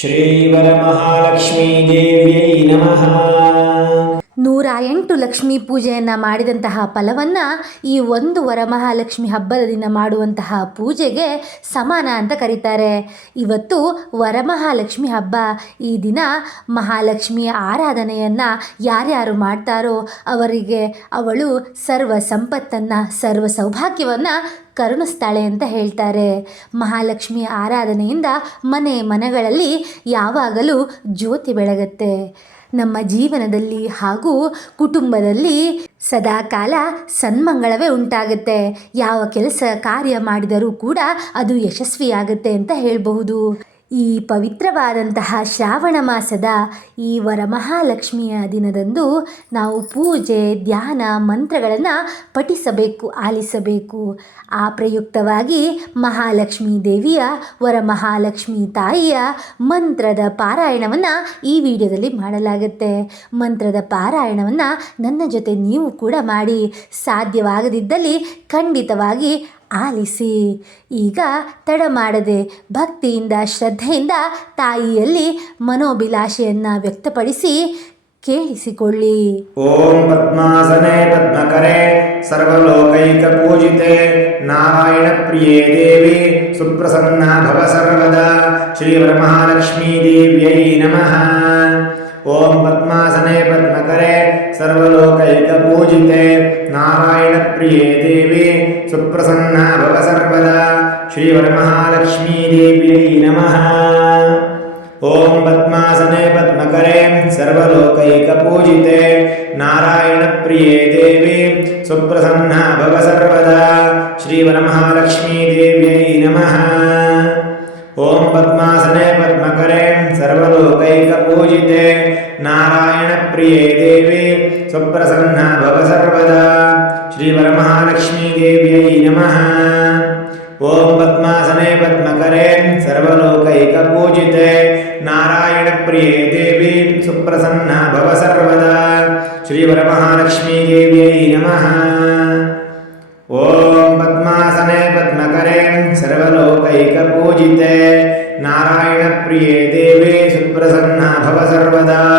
ಶ್ರೀವರಮಹಾಲಕ್ಷ್ಮೀ ದೇವ್ಯೈ ನಮಃ. 108 ಲಕ್ಷ್ಮೀ ಪೂಜೆಯನ್ನು ಮಾಡಿದಂತಹ ಫಲವನ್ನು ಈ ಒಂದು ವರಮಹಾಲಕ್ಷ್ಮಿ ಹಬ್ಬದ ದಿನ ಮಾಡುವಂತಹ ಪೂಜೆಗೆ ಸಮಾನ ಅಂತ ಕರೀತಾರೆ. ಇವತ್ತು ವರಮಹಾಲಕ್ಷ್ಮಿ ಹಬ್ಬ. ಈ ದಿನ ಮಹಾಲಕ್ಷ್ಮಿಯ ಆರಾಧನೆಯನ್ನು ಯಾರ್ಯಾರು ಮಾಡ್ತಾರೋ ಅವರಿಗೆ ಅವಳು ಸರ್ವ ಸಂಪತ್ತನ್ನು, ಸರ್ವ ಸೌಭಾಗ್ಯವನ್ನು ಕರುಣಿಸ್ತಾಳೆ ಅಂತ ಹೇಳ್ತಾರೆ. ಮಹಾಲಕ್ಷ್ಮಿಯ ಆರಾಧನೆಯಿಂದ ಮನೆಗಳಲ್ಲಿ ಯಾವಾಗಲೂ ಜ್ಯೋತಿ ಬೆಳಗತ್ತೆ. ನಮ್ಮ ಜೀವನದಲ್ಲಿ ಹಾಗೂ ಕುಟುಂಬದಲ್ಲಿ ಸದಾಕಾಲ ಸನ್ಮಂಗಳವೇ ಉಂಟಾಗುತ್ತೆ. ಯಾವ ಕೆಲಸ ಕಾರ್ಯ ಮಾಡಿದರೂ ಕೂಡ ಅದು ಯಶಸ್ವಿಯಾಗುತ್ತೆ ಅಂತ ಹೇಳಬಹುದು. ಈ ಪವಿತ್ರವಾದಂತಹ ಶ್ರಾವಣ ಮಾಸದ ಈ ವರಮಹಾಲಕ್ಷ್ಮಿಯ ದಿನದಂದು ನಾವು ಪೂಜೆ, ಧ್ಯಾನ, ಮಂತ್ರಗಳನ್ನು ಪಠಿಸಬೇಕು, ಆಲಿಸಬೇಕು. ಆ ಪ್ರಯುಕ್ತವಾಗಿ ಮಹಾಲಕ್ಷ್ಮೀ ದೇವಿಯ, ವರಮಹಾಲಕ್ಷ್ಮಿ ತಾಯಿಯ ಮಂತ್ರದ ಪಾರಾಯಣವನ್ನು ಈ ವಿಡಿಯೋದಲ್ಲಿ ಮಾಡಲಾಗುತ್ತೆ. ಮಂತ್ರದ ಪಾರಾಯಣವನ್ನು ನನ್ನ ಜೊತೆ ನೀವು ಕೂಡ ಮಾಡಿ. ಸಾಧ್ಯವಾಗದಿದ್ದಲ್ಲಿ ಖಂಡಿತವಾಗಿ ಆಲಿಸಿ. ಈಗ ತಡ ಮಾಡದೆ ಭಕ್ತಿಯಿಂದ, ಶ್ರದ್ಧೆಯಿಂದ ತಾಯಿಯಲ್ಲಿ ಮನೋಭಿಲಾಷೆಯನ್ನು ವ್ಯಕ್ತಪಡಿಸಿ ಕೇಳಿಸಿಕೊಳ್ಳಿ. ಓಂ ಪದ್ಮಾಸನೆ ಪದ್ಮಕರೆ ಸರ್ವಲೋಕೈಕ ಪೂಜಿತೆ ನಾರಾಯಣ ಪ್ರಿಯೇ ದೇವಿ ಸುಪ್ರಸನ್ನ ಭವ ಸರ್ವದಾ ಶ್ರೀ ವರಮಹಾಲಕ್ಷ್ಮೀ ದೇವ್ಯೈ ನಮಃ. ಓಂ ಪದ್ಮಾಸನೆ ಪದ್ಮಕರೆ ಸರ್ವಲೋಕೈಕ ಪೂಜಿತೆ ನಾರಾಯಣ ಪ್ರಿಯೇ ದೇವಿ ಸುಪ್ರಸನ್ನ ಭವ ಸರ್ವದಾ ಶ್ರೀ ವರಮಹಾಲಕ್ಷ್ಮೀ ದೇವ್ಯೈ ನಮಃ. ಓಂ ಪದ್ಮಾಸನೆ ಪದ್ಮಕರೆ ಸರ್ವಲೋಕೈಕ ಪೂಜಿತೆ ನಾರಾಯಣ ಪ್ರಿಯೇ ದೇವಿ ಸುಪ್ರಸನ್ನ ಭವ ಸರ್ವದಾ ಶ್ರೀ ವರಮಹಾಲಕ್ಷ್ಮೀ ದೇವ್ಯೈ ನಮಃ. ಓಂ ಪದ್ಮಾಸನೆ ಪದ್ಮಕರೆ ಸರ್ವಲೋಕೈಕ ಪೂಜಿತೆ ನಾರಾಯಣ ಪ್ರಿಯೇ ದೇವಿ ಸುಪ್ರಸನ್ನ ಭವ ಸರ್ವದಾ ಶ್ರೀ ವರಮಹಾಲಕ್ಷ್ಮೀ ದೇವ್ಯೈ ನಮಃ. ಓಂ ಪದ್ಮಾಸನೆ ಪದ್ಮಕರೆ ಸರ್ವಲೋಕೈಕ ಪೂಜಿತೆ ನಾರಾಯಣ ಪ್ರಿಯೇ ದೇವಿ ಸುಪ್ರಸನ್ನ ಭವ ಸರ್ವದಾ ಶ್ರೀ ವರಮಹಾಲಕ್ಷ್ಮೀ ದೇವ್ಯೈ ನಮಃ. ಓಂ ಪದ್ಮಾಸನೆ ಪದ್ಮಕರೆ ಸರ್ವಲೋಕೈಕ ಪೂಜಿತೆ ನಾರಾಯಣ ಪ್ರಿಯೇ ದೇವಿ ಸುಪ್ರಸನ್ನ ಭವ ಸರ್ವದಾ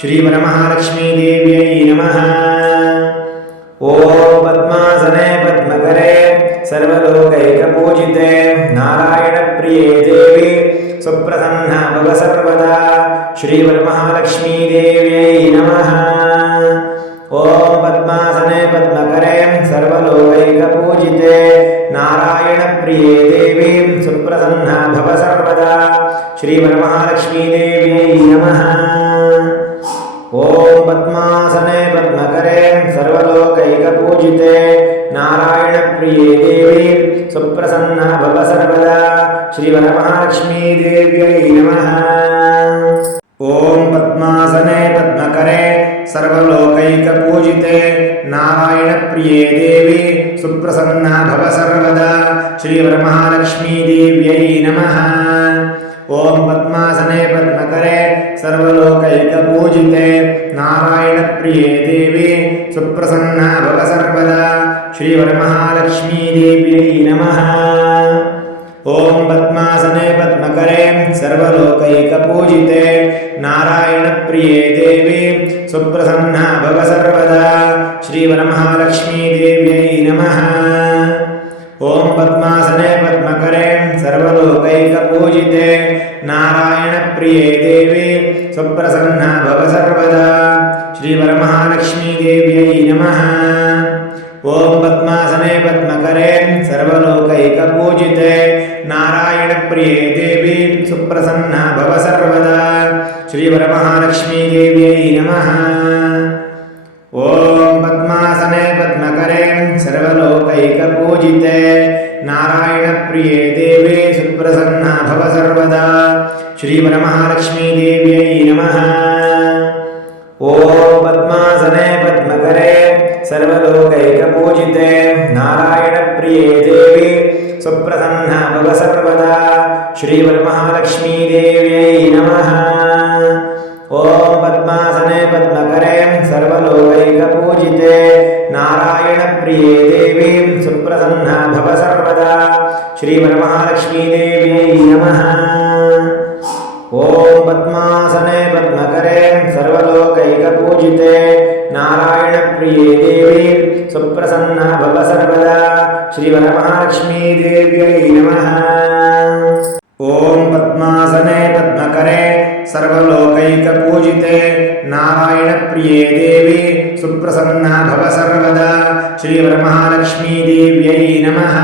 ಶ್ರೀ ವರಮಹಾಲಕ್ಷ್ಮೀ ದೇವ್ಯೈ ನಮಃ. ಓಂ ಪದ್ಮಾಸನೆ ಪದ್ಮಕರೆ ಸರ್ವಲೋಕೈಕ ಪೂಜಿತೆ ನಾರಾಯಣ ಪ್ರಿಯೇ ದೇವಿ ಸುಪ್ರಸನ್ನ ಭವ ಸರ್ವದಾ ಶ್ರೀ ವರಮಹಾಲಕ್ಷ್ಮೀ ದೇವ್ಯೈ ನಮಃ. ಓಂ ಪದ್ಮಾಸನೆ ಪದ್ಮಕರೆ ಸರ್ವಲೋಕೈಕ ಪೂಜಿತೆ ನಾರಾಯಣ ಪ್ರಿಯೇ ದೇವಿ ಸುಪ್ರಸನ್ನ ಭವ ಸರ್ವದಾ ಶ್ರೀ ವರಮಹಾಲಕ್ಷ್ಮೀ ದೇವ್ಯೈ ನಮಃ. ಓಂ ಪದ್ಮಾಸನೆ ಪದ್ಮಕರೆ ಸರ್ವಲೋಕೈಕ ಪೂಜಿತೆ ನಾರಾಯಣ ಪ್ರಿಯೇ ದೇವಿ ಸುಪ್ರಸನ್ನ ಭವ ಸರ್ವದಾ ಶ್ರೀ ವರಮಹಾಲಕ್ಷ್ಮೀ ದೇವ್ಯೈ ನಮಃ. ಓಂ ಪದ್ಮಾಸನೆ ಪದ್ಮಕರೆ ಸರ್ವಲೋಕೈಕ ಪೂಜಿತೆ ನಾರಾಯಣ ಪ್ರಿಯೇ ದೇವಿ ಸುಪ್ರಸನ್ನ ಭವ ಸರ್ವದಾ ಶ್ರೀ ವರಮಹಾಲಕ್ಷ್ಮೀ ದೇವ್ಯೈ ನಮಃ. ಓಂ ಪದ್ಮಾಸನೆ ಪದ್ಮಕರೆ ಸರ್ವಲೋಕೈಕ ಪೂಜಿತೆ ನಾರಾಯಣ ಪ್ರಿಯೇ ದೇವಿ ಸುಪ್ರಸನ್ನ ಭವ ಸರ್ವದಾ ಶ್ರೀ ವರಮಹಾಲಕ್ಷ್ಮೀ ದೇವ್ಯೈ ನಮಃ. ಓಂ ಪದ್ಮಾಸನೆ ಪದ್ಮಕರೆ ಸರ್ವಲೋಕೈಕ ಪೂಜಿತೆ ನಾರಾಯಣ ಪ್ರಿಯೇ ದೇವಿ ಸುಪ್ರಸನ್ನ ಭವ ಸರ್ವದಾ ಶ್ರೀ ವರಮಹಾಲಕ್ಷ್ಮೀ ದೇವ್ಯೈ ನಮಃ. ಓಂ ಪದ್ಮಾಸನೆ ಪದ್ಮಕರೆ ಸರ್ವಲೋಕೈಕ ಪೂಜಿತೆ ನಾರಾಯಣ ಪ್ರಿಯೇ ದೇವಿ ಸುಪ್ರಸನ್ನ ಭವ ಸರ್ವದಾ ಶ್ರೀ ವರಮಹಾಲಕ್ಷ್ಮೀ ದೇವ್ಯೈ ನಮಃ. ಓಂ ಪದ್ಮಾಸನೆ ಪದ್ಮಕರೆ ಸರ್ವಲೋಕೈಕ ಪೂಜಿತೆ ನಾರಾಯಣ ಪ್ರಿಯೇ ದೇವಿ ಸುಪ್ರಸನ್ನ ಭವ ಸರ್ವದಾ ಶ್ರೀ ವರಮಹಾಲಕ್ಷ್ಮೀ ದೇವ್ಯೈ ನಮಃ. ಓಂ ಪದ್ಮಾಸನೆ ಪದ್ಮಕರೆ ಸರ್ವಲೋಕೈಕ ಪೂಜಿತೆ ನಾರಾಯಣ ಪ್ರಿಯೇ ದೇವಿ ಸುಪ್ರಸನ್ನ ಭವ ಸರ್ವದಾ ಶ್ರೀ ವರಮಹಾಲಕ್ಷ್ಮೀ ದೇವ್ಯೈ ನಮಃ. ಓಂ ಪದ್ಮಾಸನೆ ಪದ್ಮಕರೆ ಸರ್ವಲೋಕೈಕ ಪೂಜಿತೆ ನಾರಾಯಣ ಪ್ರಿಯೇ ದೇವಿ ಸುಪ್ರಸನ್ನ ಭವ ಸರ್ವದಾ ಶ್ರೀ ವರಮಹಾಲಕ್ಷ್ಮೀ ದೇವ್ಯೈ ನಮಃ. ಓಂ ಪದ್ಮಾಸನೆ ಪದ್ಮಕರೆ ಸರ್ವಲೋಕೈಕ ಪೂಜಿತೆ ನಾರಾಯಣ ಪ್ರಿಯೇ ದೇವಿ ಸುಪ್ರಸನ್ನ ಭವ ಸರ್ವದಾ ಶ್ರೀ ವರಮಹಾಲಕ್ಷ್ಮೀ ದೇವ್ಯೈ ನಮಃ. ॐ पद्मासने पद्मकरे सर्वलोकैकपूजिते नारायणप्रिये देवी सुप्रसन्ना भव सर्वदा श्रीवरमहालक्ष्मीदेव्यै नमः। ॐ पद्मासने पद्मकरे सर्वलोकैकपूजिते नारायणप्रिये देवी सुप्रसन्ना भव सर्वदा श्रीवरमहालक्ष्मीदेव्यै नमः।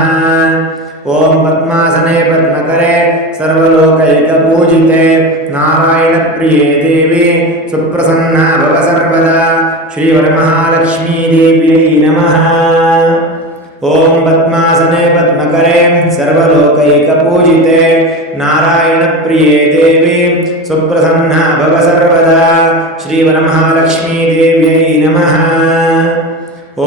ॐ पद्मासने पद्मकरे सर्वलोकैकपूजिते नारायणप्रिये देवी सुप्रसन्ना भव सर्वदा श्रीवरमहालक्ष्मीदेव्यै नमः। ॐ पद्मासने पद्मकरे सर्वलोकैकपूजिते नारायणप्रिये देवी सुप्रसन्ना भव सर्वदा श्रीवरमहालक्ष्मीदेव्यै नमः।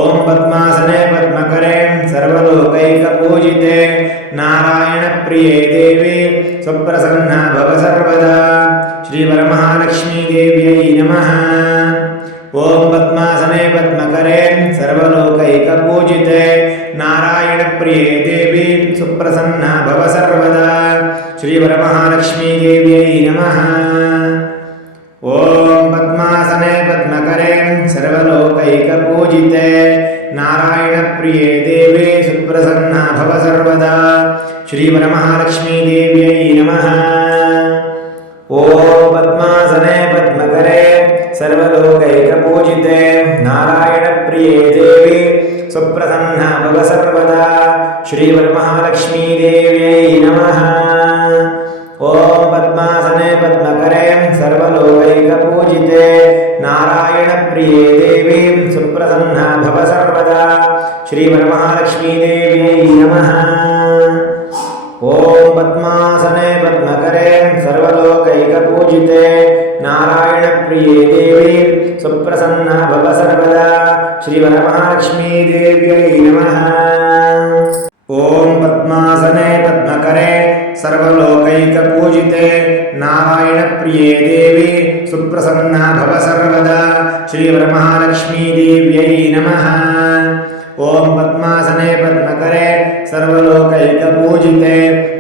ॐ पद्मासने पद्मकरे सर्वलोकैकपूजिते नारायणप्रिये देवी सुप्रसन्ना भव सर्वदा श्रीवरमहालक्ष्मीदेव्यै नमः। ॐ पद्मासने पद्मकरे सर्वलोकैकपूजिते नारायणप्रिये देवी सुप्रसन्ना भव सर्वदा श्रीवरमहालक्ष्मीदेव्यै नमः। ॐ पद्मासने पद्मकरे सर्वलोकैकपूजिते नारायणप्रिये देवी सुप्रसन्ना भव सर्वदा श्रीवरमहालक्ष्मीदेव्यै नमः। ॐ पद्मासने पद्मकरे सर्वलोकैकपूजिते नारायणप्रिये देवी सुप्रसन्ना भव सर्वदा श्रीवरमहालक्ष्मीदेव्यै नमः। ॐ पद्मासने पद्मकरे सर्वलोकैकपूजिते नारायणप्रिये देवी सुप्रसन्ना भव सर्वदा श्रीवरमहालक्ष्मीदेव्यै नमः। ॐ पद्मासने पद्मकरे सर्वलोकैकपूजिते नारायणप्रिये देवी सुप्रसन्ना भव सर्वदा श्रीवरमहालक्ष्मीदेव्यै नमः। ॐ पद्मासने पद्मकरे सर्वलोकैकपूजिते नारायणप्रिये देवी सुप्रसन्ना भव सर्वदा श्रीवरमहालक्ष्मीदेव्यै नमः। ॐ पद्मासने पद्मकरे सर्वलोकैकपूजिते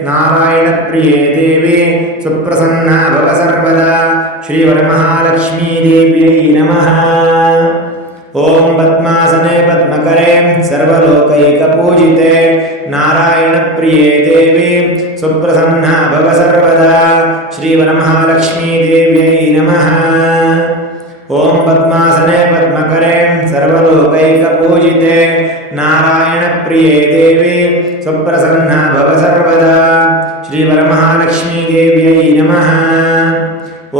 नारायणप्रिये देवी सुप्रसन्ना भव सर्वदा श्रीवरमहालक्ष्मीदेव्यै नमः। ॐ पद्मासने पद्मकरे सर्वलोकैकपूजिते नारायणप्रिये देवी सुप्रसन्ना भव सर्वदा श्रीवरमहालक्ष्मीदेव्यै नमः। ॐ पद्मासने पद्मकरे सर्वलोकैकपूजिते नारायणप्रिये देवी सुप्रसन्ना भव सर्वदा श्रीवरमहालक्ष्मीदेव्यै नमः।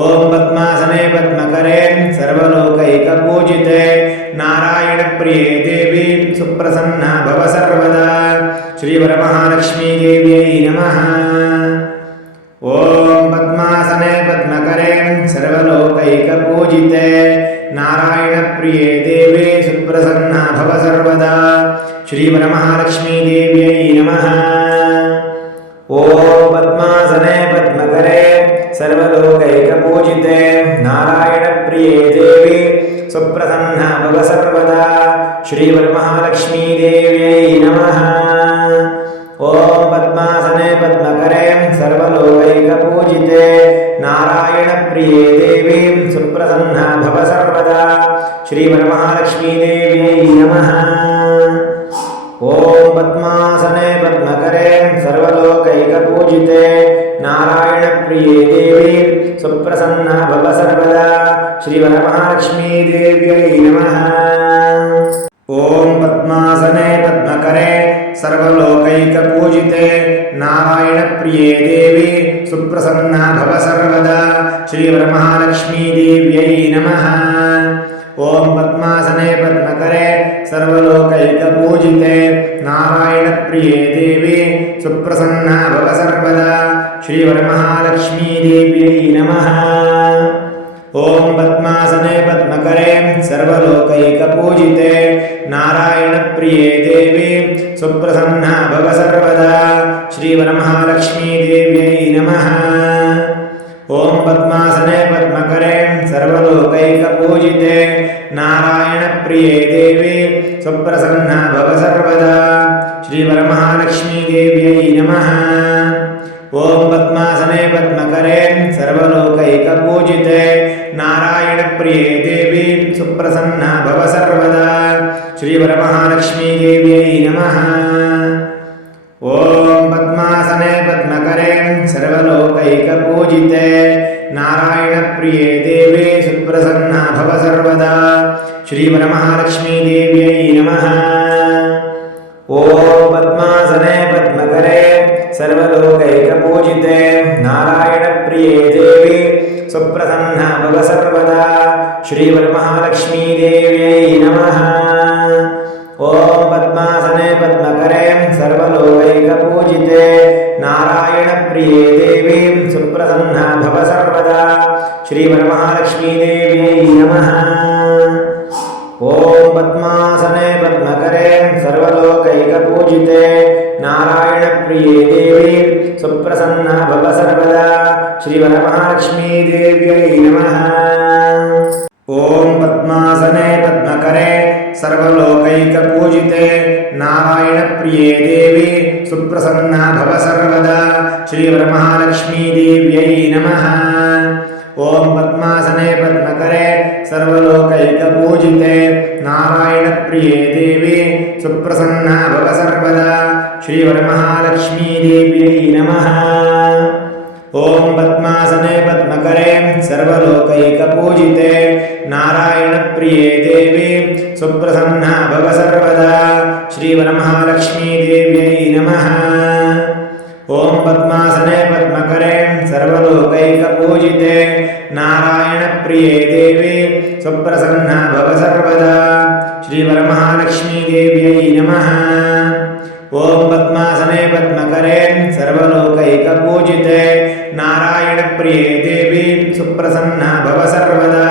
ॐ पद्मासने पद्मकरे सर्वलोकैकपूजिते नारायणप्रिये देवी सुप्रसन्ना भव सर्वदा श्रीवरमहालक्ष्मीदेव्यै नमः। ॐ पद्मासने पद्मकरे सर्वलोकैकपूजिते नारायणप्रिये देवी सुप्रसन्ना भव सर्वदा श्रीवरमहालक्ष्मीदेव्यै नमः। ॐ पद्मासने पद्मकरे सर्वलोकैकपूजिते नारायणप्रिये देवी सुप्रसन्ना भव सर्वदा श्रीवरमहालक्ष्मीदेव्यै नमः। ॐ पद्मासने पद्मकरे सर्वलोकैकपूजिते नारायणप्रिये देवी सुप्रसन्ना भव सर्वदा श्रीवरमहालक्ष्मीदेव्यै नमः। ॐ पद्मासने पद्मकरे सर्वलोकैकपूजिते नारायणप्रिये देवी सुप्रसन्ना भव सर्वदा श्रीवरमहालक्ष्मीदेव्यै नमः। ॐ पद्मासने पद्मकरे सर्वलोकैकपूजिते नारायणप्रिये देवी सुप्रसन्ना भव सर्वदा श्रीवरमहालक्ष्मीदेव्यै नमः। ॐ पद्मासने पद्मकरे सर्वलोकैकपूजिते नारायणप्रिये देवी सुप्रसन्ना भव सर्वदा श्रीवरमहालक्ष्मीदेव्यै नमः। ॐ पद्मासने पद्मकरे सर्वलोकैकपूजिते नारायणप्रिये देवी सुप्रसन्ना भव सर्वदा श्रीवरमहालक्ष्मीदेव्यै नमः। ॐ पद्मासने पद्मकरे सर्वलोकैकपूजिते नारायणप्रिये देवी सुप्रसन्ना भव सर्वदा श्रीवरमहालक्ष्मीदेव्यै नमः। ಓಂ ಪದ್ಮಾಸನೆ ಪದ್ಮಕರೆ ಸರ್ವಲೋಕೈಕಪೂಜಿತೆ ನಾರಾಯಣಪ್ರಿಯೇ ದೇವಿ ಸುಪ್ರಸನ್ನ ಭವ ಸರ್ವದಾ ಶ್ರೀ ವರಮಹಾಲಕ್ಷ್ಮೀ ದೇವ್ಯೈ ನಮಃ. ಓಂ ಪದ್ಮಾಸನೆ ಪದ್ಮಕರೆ ಸರ್ವಲೋಕೈಕಪೂಜಿತೆ ನಾರಾಯಣಪ್ರಿಯೇ ದೇವಿ ಸುಪ್ರಸನ್ನ ಭವ ಸರ್ವದಾ ಶ್ರೀ ವರಮಹಾಲಕ್ಷ್ಮೀ ದೇವ್ಯೈ ನಮಃ. ಓಂ ಪದ್ಮಾಸನೆ ಪದ್ಮಕರೆ ಸರ್ವಲೋಕೈಕಪೂಜಿತೆ ನಾರಾಯಣಪ್ರಿಯೇ ದೇವಿ ಸುಪ್ರಸನ್ನ ಭವ ಸರ್ವದಾ ಶ್ರೀ ವರಮಹಾಲಕ್ಷ್ಮೀ ದೇವ್ಯೈ ನಮಃ. ಓಂ ಪದ್ಮಾಸನೆ ಪದ್ಮಕರೆ ಸರ್ವಲೋಕೈಕಪೂಜಿತೆ ನಾರಾಯಣಪ್ರಿಯೇ ದೇವಿ ಸುಪ್ರಸನ್ನ ಭವ ಸರ್ವದಾ ಶ್ರೀ ವರಮಹಾಲಕ್ಷ್ಮೀ ದೇವ್ಯೈ ನಮಃ. ಓಂ ಪದ್ಮಾಸನೆ ಪದ್ಮಕರೆ ಸರ್ವಲೋಕೈಕಪೂಜಿತೆ ನಾರಾಯಣಪ್ರಿಯೇ ದೇವಿ ಸುಪ್ರಸನ್ನ ಭವ ಸರ್ವದಾ ಶ್ರೀ ವರಮಹಾಲಕ್ಷ್ಮೀ ದೇವ್ಯೈ ನಮಃ. ಓಂ ಪದ್ಮಾಸನೆ ಪದ್ಮಕರೆ ಸರ್ವಲೋಕೈಕಪೂಜಿತೆ ನಾರಾಯಣಪ್ರಿಯೇ ದೇವಿ ಸುಪ್ರಸನ್ನ ಭವ ಸರ್ವದಾ ಶ್ರೀ ವರಮಹಾಲಕ್ಷ್ಮೀ ದೇವ್ಯೈ ನಮಃ. ಓಂ ಪದ್ಮಾಸನೆ ಪದ್ಮಕರೆ ಸರ್ವಲೋಕೈಕಪೂಜಿತೆ ನಾರಾಯಣಪ್ರಿಯೇ ದೇವಿ ಸುಪ್ರಸನ್ನ ಭವ ಸರ್ವದಾ ಶ್ರೀ ವರಮಹಾಲಕ್ಷ್ಮೀ ದೇವ್ಯೈ ನಮಃ. ಓಂ ಪದ್ಮಾಸನೆ ಪದ್ಮಕರೆ ಸರ್ವಲೋಕೈಕಪೂಜಿತೆ ನಾರಾಯಣಪ್ರಿಯೇ ದೇವಿ ಸುಪ್ರಸನ್ನ ಭವ ಸರ್ವದಾ ಶ್ರೀ ವರಮಹಾಲಕ್ಷ್ಮೀ ದೇವ್ಯೈ ನಮಃ. ಓಂ ಪದ್ಮಾಸನೆ ಪದ್ಮಕರೆ ಸರ್ವಲೋಕೈಕಪೂಜಿತೆ ನಾರಾಯಣಪ್ರಿಯೇ ದೇವಿ ಸುಪ್ರಸನ್ನ ಭವ ಸರ್ವದಾ ಶ್ರೀ ವರಮಹಾಲಕ್ಷ್ಮೀ ದೇವ್ಯೈ ನಮಃ. ಓಂ ಪದ್ಮಾಸನೆ ಪದ್ಮಕರೆ ಸರ್ವಲೋಕೈಕಪೂಜಿತೆ ನಾರಾಯಣಪ್ರಿಯೇ ದೇವಿ ಸುಪ್ರಸನ್ನ ಭವ ಸರ್ವದಾ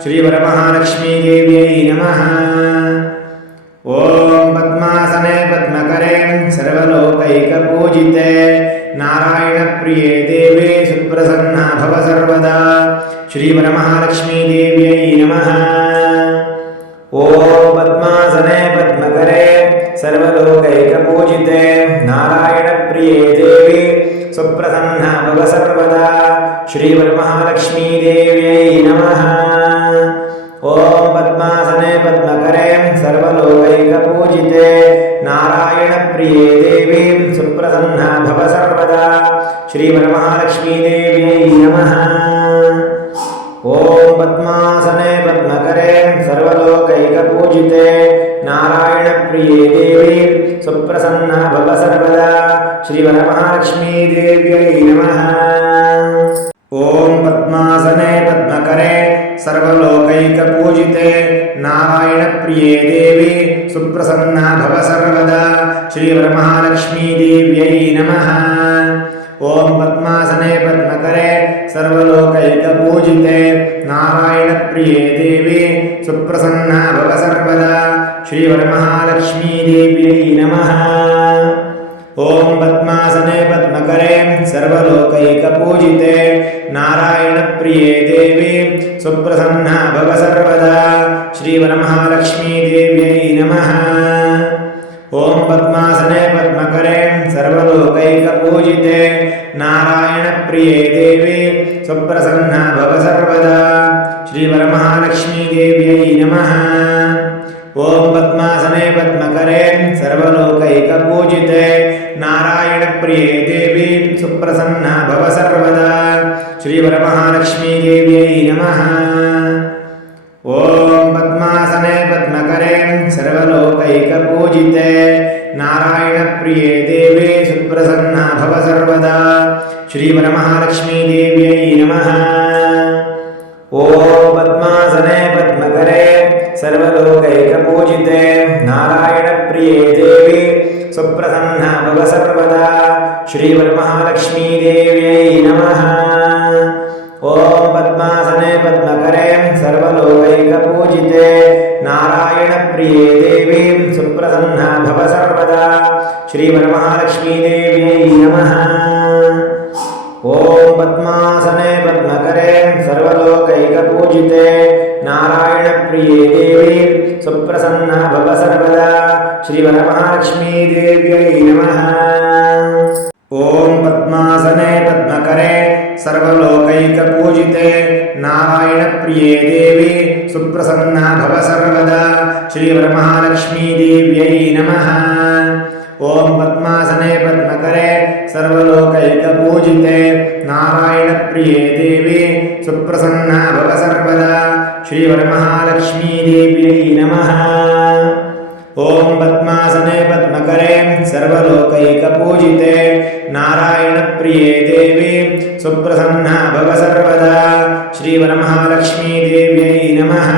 ಶ್ರೀ ವರಮಹಾಲಕ್ಷ್ಮೀ ದೇವ್ಯೈ ನಮಃ. ಓಂ ಪದ್ಮಾಸನೆ ಪದ್ಮಕರೆ ಸರ್ವಲೋಕೈಕಪೂಜಿತೆ ನಾರಾಯಣಪ್ರಿಯೇ ದೇವಿ ಸುಪ್ರಸನ್ನ ಭವ ಸರ್ವದಾ ಶ್ರೀ ವರಮಹಾಲಕ್ಷ್ಮೀ ದೇವ್ಯೈ ನಮಃ. ಓಂ ಪದ್ಮಾಸನೆ ಪದ್ಮಕರೆ ಸರ್ವಲೋಕೈಕಪೂಜಿತೆ ನಾರಾಯಣಪ್ರಿಯೇ ದೇವಿ ಸುಪ್ರಸನ್ನ ಭವ ಸರ್ವದಾ ಶ್ರೀ ವರಮಹಾಲಕ್ಷ್ಮೀ ದೇವ್ಯೈ ನಮಃ. ಓಂ ಪದ್ಮಾಸನೆ ಪದ್ಮಕರೆ ಸರ್ವಲೋಕೈಕಪೂಜಿತೆ ನಾರಾಯಣಪ್ರಿಯೇ ದೇವಿ ಸುಪ್ರಸನ್ನ ಭವ ಸರ್ವದಾ ಶ್ರೀ ವರಮಹಾಲಕ್ಷ್ಮೀ ದೇವ್ಯೈ ನಮಃ. ಓಂ ಪದ್ಮಾಸನೆ ಪದ್ಮಕರೆ ಸರ್ವಲೋಕೈಕಪೂಜಿತೆ ನಾರಾಯಣಪ್ರಿಯೇ ದೇವಿ ಸುಪ್ರಸನ್ನ ಭವ ಸರ್ವದಾ ಶ್ರೀ ವರಮಹಾಲಕ್ಷ್ಮೀ ದೇವ್ಯೈ ನಮಃ. ಓಂ ಪದ್ಮಾಸನೆ ಪದ್ಮಕರೆ ಸರ್ವಲೋಕೈಕಪೂಜಿತೆ ನಾರಾಯಣಪ್ರಿಯೇ ದೇವಿ ಸುಪ್ರಸನ್ನ ಭವ ಸರ್ವದಾ ಶ್ರೀ ವರಮಹಾಲಕ್ಷ್ಮೀ ದೇವ್ಯೈ ನಮಃ. ಓಂ ಪದ್ಮಾಸನೆ ಪದ್ಮಕರೆ ಸರ್ವಲೋಕೈಕಪೂಜಿತೆ ನಾರಾಯಣಪ್ರಿಯೇ ದೇವಿ ಸುಪ್ರಸನ್ನ ಭವ ಸರ್ವದಾ ಶ್ರೀ ವರಮಹಾಲಕ್ಷ್ಮೀ ದೇವ್ಯೈ ನಮಃ. ಓಂ ಪದ್ಮಾಸನೆ ಪದ್ಮಕರೆ ಸರ್ವಲೋಕೈಕಪೂಜಿತೆ ನಾರಾಯಣಪ್ರಿಯೇ ದೇವಿ ಸುಪ್ರಸನ್ನ ಭವ ಸರ್ವದಾ ಶ್ರೀ ವರಮಹಾಲಕ್ಷ್ಮೀ ದೇವ್ಯೈ ನಮಃ. ಓಂ ಪದ್ಮಾಸನೆ ಪದ್ಮಕರೆ ಸರ್ವಲೋಕೈಕಪೂಜಿತೆ ನಾರಾಯಣಪ್ರಿಯೇ ದೇವಿ ಸುಪ್ರಸನ್ನ ಭವ ಸರ್ವದಾ ಶ್ರೀ ವರಮಹಾಲಕ್ಷ್ಮೀ ದೇವ್ಯೈ ನಮಃ. ಓಂ ಪದ್ಮಾಸನೆ ಪದ್ಮಕರೆ ಸರ್ವಲೋಕೈಕಪೂಜಿತೆ ನಾರಾಯಣಪ್ರಿಯೇ ದೇವಿ ಸುಪ್ರಸನ್ನ ಭವ ಸರ್ವದಾ ಶ್ರೀ ವರಮಹಾಲಕ್ಷ್ಮೀ ದೇವ್ಯೈ ನಮಃ. ಓಂ ಪದ್ಮಾಸನೆ ಪದ್ಮಕರೆ ಸರ್ವಲೋಕೈಕಪೂಜಿತೆ ನಾರಾಯಣಪ್ರಿಯೇ ದೇವಿ ಸುಪ್ರಸನ್ನ ಭವ ಸರ್ವದಾ ಶ್ರೀ ವರಮಹಾಲಕ್ಷ್ಮೀ ದೇವ್ಯೈ ನಮಃ. ಓಂ ಪದ್ಮಾಸನೆ ಪದ್ಮಕರೆ ಸರ್ವಲೋಕೈಕಪೂಜಿತೆ ನಾರಾಯಣಪ್ರಿಯೇ ದೇವಿ ಸುಪ್ರಸನ್ನ ಭವ ಸರ್ವದಾ ಶ್ರೀ ವರಮಹಾಲಕ್ಷ್ಮೀ ದೇವ್ಯೈ ನಮಃ. ಓಂ ಪದ್ಮಾಸನೆ ಪದ್ಮಕರೆ ಸರ್ವಲೋಕೈಕಪೂಜಿತೆ ನಾರಾಯಣಪ್ರಿಯೇ ದೇವಿ ಸುಪ್ರಸನ್ನ ಭವ ಸರ್ವದಾ ಶ್ರೀ ವರಮಹಾಲಕ್ಷ್ಮೀ ದೇವ್ಯೈ ನಮಃ. ಓಂ ಪದ್ಮಾಸನೆ ಪದ್ಮಕರೆ ಸರ್ವಲೋಕೈಕಪೂಜಿತೆ ನಾರಾಯಣಪ್ರಿಯೇ ದೇವಿ ಸುಪ್ರಸನ್ನ ಭವ ಸರ್ವದಾ ಶ್ರೀ ವರಮಹಾಲಕ್ಷ್ಮೀ ದೇವ್ಯೈ ನಮಃ. ಓಂ ಪದ್ಮಾಸನೆ सर्वलोकैकपूजिते नारायणप्रिये देवी सुप्रसन्ना भव सर्वदा श्रीवरमहालक्ष्मीदेव्यै नमः। ॐ पद्मासने पद्मकरे सर्वलोकैकपूजिते नारायणप्रिये देवी सुप्रसन्ना भव सर्वदा श्रीवरमहालक्ष्मीदेव्यै नमः। ॐ पद्मासने पद्मकरे सर्वलोकैकपूजिते नारायणप्रिये देवी सुप्रसन्ना भव सर्वदा श्रीवरमहालक्ष्मीदेव्यै नमः।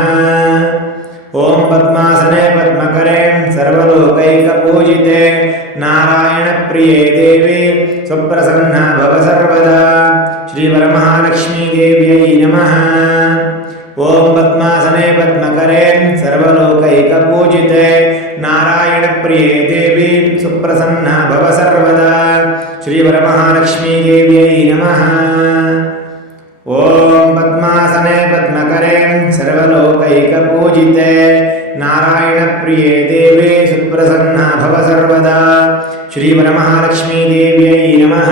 ॐ पद्मासने पद्मकरे सर्वलोकैकपूजिते नारायणप्रिये देवी सुप्रसन्ना भव सर्वदा श्रीवरमहालक्ष्मीदेव्यै नमः। ॐ पद्मासने पद्मकरे सर्वलोकैकपूजिते नारायणप्रिये देवी सुप्रसन्ना भव सर्वदा श्रीवरमहालक्ष्मीदेव्यै नमः। ॐ पद्मासने पद्मकरे सर्वलोकैकपूजिते नारायणप्रिये देवी सुप्रसन्ना भव सर्वदा श्रीवरमहालक्ष्मीदेव्यै नमः।